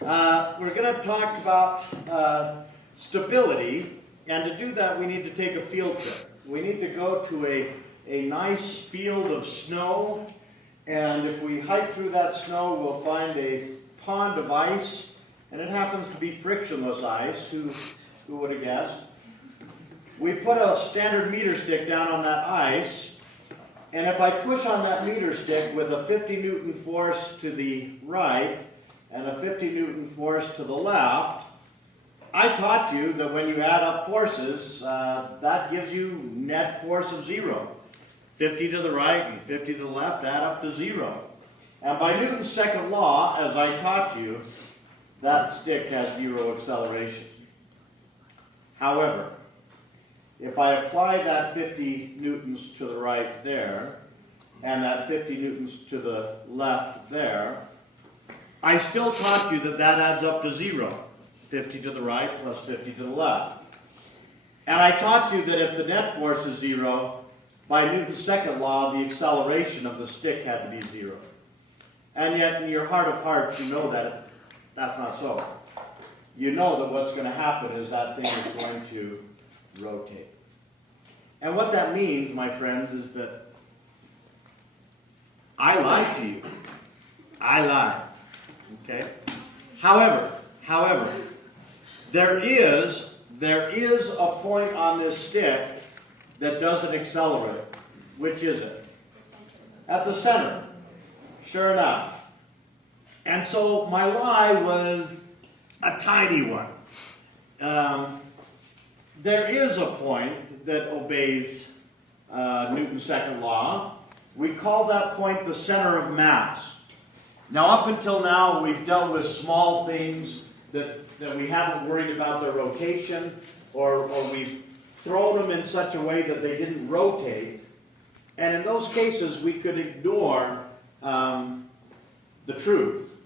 We're going to talk about stability, and to do that we need to take a field trip. We need to go to a nice field of snow, and if we hike through that snow we'll find a pond of ice, and it happens to be frictionless ice. Who would have guessed? We put a standard meter stick down on that ice, and if I push on that meter stick with a 50 Newton force to the right and a 50 Newton force to the left, I taught you that when you add up forces, that gives you net force of 0. 50 to the right and 50 to the left add up to 0. And by Newton's second law, as I taught you, that stick has 0 acceleration. However, if I apply that 50 newtons to the right there, and that 50 newtons to the left there, I still taught you that that adds up to 0. 50 to the right plus 50 to the left. And I taught you that if the net force is 0, by Newton's second law, the acceleration of the stick had to be 0. And yet, in your heart of hearts, you know that that's not so. You know that what's going to happen is that thing is going to rotate. And what that means, my friends, is that I lied to you. I lied. Okay? However, there is a point on this stick that doesn't accelerate. Which is it? At the center. Sure enough. And so my lie was a tiny one. There is a point that obeys Newton's second law. We call that point the center of mass. Now, up until now, we've dealt with small things that we haven't worried about their rotation, or we've thrown them in such a way that they didn't rotate. And in those cases, we could ignore the truth.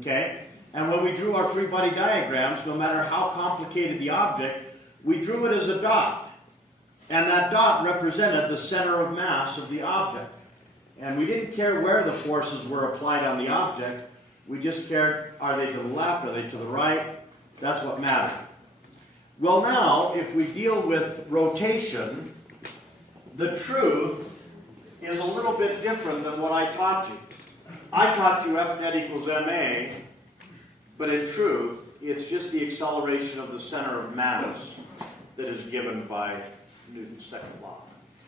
Okay? And when we drew our free body diagrams, no matter how complicated the object, we drew it as a dot. And that dot represented the center of mass of the object. And we didn't care where the forces were applied on the object. We just cared, are they to the left, are they to the right? That's what mattered. Well, now, if we deal with rotation, the truth is a little bit different than what I taught you. I taught you F net equals ma, but in truth, it's just the acceleration of the center of mass that is given by Newton's second law.